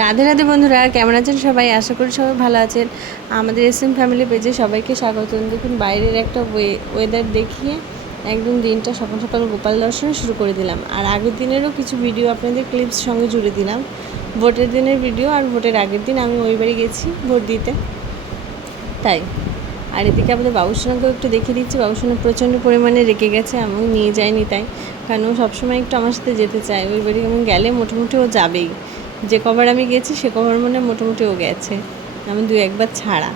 রাধে রাধে বন্ধুরা, কেমন আছেন সবাই? আশা করি সবাই ভালো আছেন। আমাদের এসএম ফ্যামিলি পেজে সবাইকে স্বাগত। দেখুন বাইরের একটা ওয়েদার দেখিয়ে একদম দিনটা সকাল সকাল গোপাল দর্শনে শুরু করে দিলাম। আর আগের দিনেরও কিছু ভিডিও আপনাদের ক্লিপস সঙ্গে জুড়ে দিলাম, ভোটের দিনের ভিডিও। আর ভোটের আগের দিন আমি ওই বাড়ি গেছি ভোট দিতে, তাই। আর এদিকে আমাদের বাবুসোনাকেও একটু দেখিয়ে দিচ্ছি। বাবুসোনা প্রচণ্ড পরিমাণে রেগে গেছে, আমি নিয়ে যাইনি তাই, কারণ ও সবসময় একটু আমার সাথে যেতে চায়। ওই বাড়ি আমি গেলে মোটামুটি ও যাবেই, যে কবার আমি গেছি সে কবার মানে মোটামুটি ও গেছে, আমি দু একবার ছাড়া,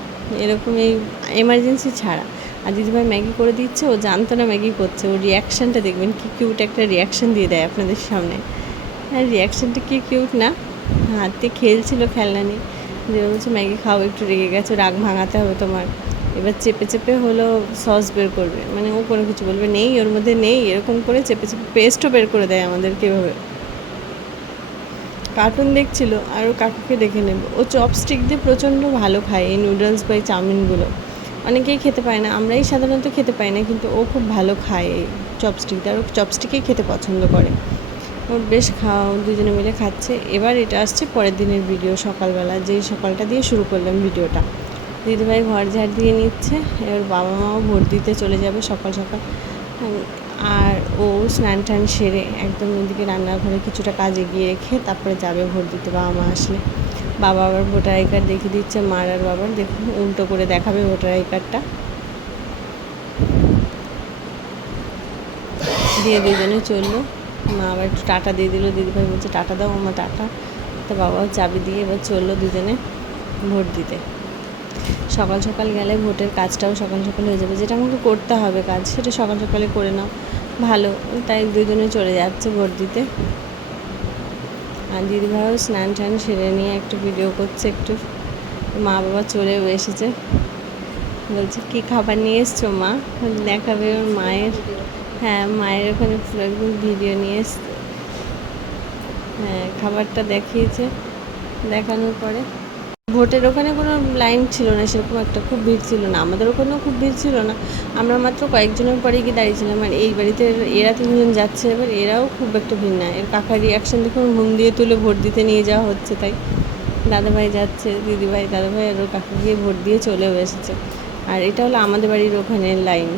এরকম এই এমার্জেন্সি ছাড়া। আর দিদিভাই ম্যাগি করে দিচ্ছে, ও জানতো না ম্যাগি করছে। ওর রিয়াকশানটা দেখবেন কী কিউট একটা রিয়াকশান দিয়ে দেয় আপনাদের সামনে। হ্যাঁ, রিয়াকশানটা কী কিউট না। হাতে খেলছিল খেলনা নিয়ে, যে বলছে ম্যাগি খাও, একটু রেগে গেছো, রাগ ভাঙাতে হবে তোমার। এবার চেপে চেপে হলো সস বের করবে, মানে ও কোনো কিছু বলবে নেই, ওর মধ্যে নেই, এরকম করে চেপে চেপে পেস্টও বের করে দেয় আমাদের কীভাবে। কার্টুন দেখছিল আর ও কাকুকে দেখে নেব। ও চপস্টিক দিয়ে প্রচণ্ড ভালো খায় এই নুডলস বা এই চাউমিনগুলো। অনেকেই খেতে পায় না, আমরাই সাধারণত খেতে পাই না, কিন্তু ও খুব ভালো খায় এই চপস্টিক দিয়ে। আর ও চপস্টিকেই খেতে পছন্দ করে। ওর বেশ খাওয়া, দুজনে মিলে খাচ্ছে। এবার এটা আসছে পরের দিনের ভিডিও, সকালবেলা যেই সকালটা দিয়ে শুরু করলাম ভিডিওটা। দিদিভাই ঘর ঝাড় দিয়ে নিচ্ছে, এবার বাবা মাও ভোট দিতে চলে যাবে সকাল সকাল। আর ও স্নান টান সেরে একদম ওদিকে রান্নাঘরে কিছুটা কাজ এগিয়ে রেখে তারপরে যাবে ভোট দিতে। বাবা মা আসলে বাবা আবার ভোটার আই কার্ড দেখিয়ে দিচ্ছে মার আর বাবার। দেখুন উল্টো করে দেখাবে ভোটার আই কার্ডটা দিয়ে দুজনে চললো। মা আবার একটু টাটা দিয়ে দিল, দিদিভাই বলছে টাটা দাও আমার, টাটা। তো বাবাও চাবি দিয়ে এবার চললো দুজনে ভোট দিতে। সকাল সকাল গেলে ভোটের কাজটাও সকাল সকাল হয়ে যাবে, যেটা আমাকে করতে হবে কাজ সেটা সকাল সকালে করে নাও ভালো। তাই দুজনে চলে যাচ্ছে ভোট দিতে। আর দিদিভাইও স্নান টান সেরে নিয়ে একটু ভিডিও করছে একটু। মা বাবা চলেও এসেছে, বলছে কী খাবার নিয়ে এসছো মা, দেখাবে ওর মায়ের। হ্যাঁ, মায়ের ওখানে পুরো একদম ভিডিও নিয়ে এসছে। হ্যাঁ, খাবারটা দেখিয়েছে। দেখানোর পরে ভোটের ওখানে কোনো লাইন ছিল না সেরকম একটা, খুব ভিড় ছিল না। আমাদের ওখানেও খুব ভিড় ছিল না, আমরা মাত্র কয়েকজনের পরে গিয়ে দাঁড়িয়েছিলাম। আর এই বাড়িতে এরা তিনজন যাচ্ছে, এবার এরাও খুব একটা ভিড় না। এর কাকার রিয়াকশান দেখুন, ঘুম দিয়ে তুলে ভোট দিতে নিয়ে যাওয়া হচ্ছে। তাই দাদাভাই যাচ্ছে, দিদিভাই দাদাভাই আর ওর কাকা গিয়ে ভোট দিয়ে চলেও এসেছে। আর এটা হলো আমাদের বাড়ির ওখানে লাইন,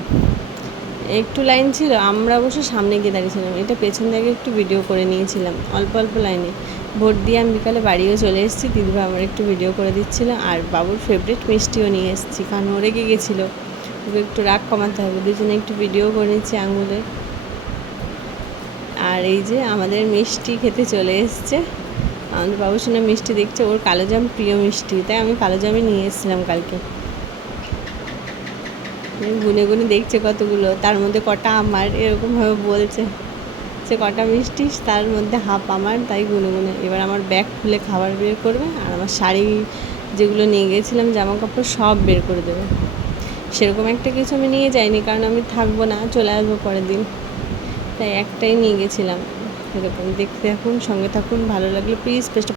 একটু লাইন ছিল, আমরা অবশ্য সামনে গিয়ে দাঁড়িয়েছিলাম। এটা পেছন থেকে একটু ভিডিও করে নিয়েছিলাম অল্প অল্প লাইনে। ভোট দিয়ে আমি বিকালে বাড়িও চলে এসেছি, দিদিভাই আমার একটু ভিডিও করে দিচ্ছিলো। আর বাবুর ফেভারিট মিষ্টিও নিয়ে এসেছি, কারণ ও রেগে গেছিলো, ওকে একটু রাগ কমাতে হবে। দুজনে একটু ভিডিও করে নিচ্ছি আঙুলে। আর এই যে আমাদের মিষ্টি খেতে চলে এসছে, আমাদের বাবুসোনা মিষ্টি দেখছে, ওর কালোজাম প্রিয় মিষ্টি, তাই আমি কালোজামই নিয়ে এসেছিলাম কালকে। গুনে গুনে দেখছে কতগুলো, তার মধ্যে কটা আমার, এরকমভাবে বলছে সে কটা মিষ্টি, তার মধ্যে হাফ আমার, তাই গুনে গুনে। এবার আমার ব্যাগ খুলে খাবার বের করবে, আর আমার শাড়ি যেগুলো নিয়ে গেছিলাম জামা কাপড় সব বের করে দেবে। সেরকম একটা কিছু আমি নিয়ে যাইনি, কারণ আমি থাকবো না, চলে আসবো পরের দিন, তাই একটাই নিয়ে গেছিলাম। এরকম দেখতে থাকুন, সঙ্গে থাকুন, ভালো লাগলে প্লিজ পেজটা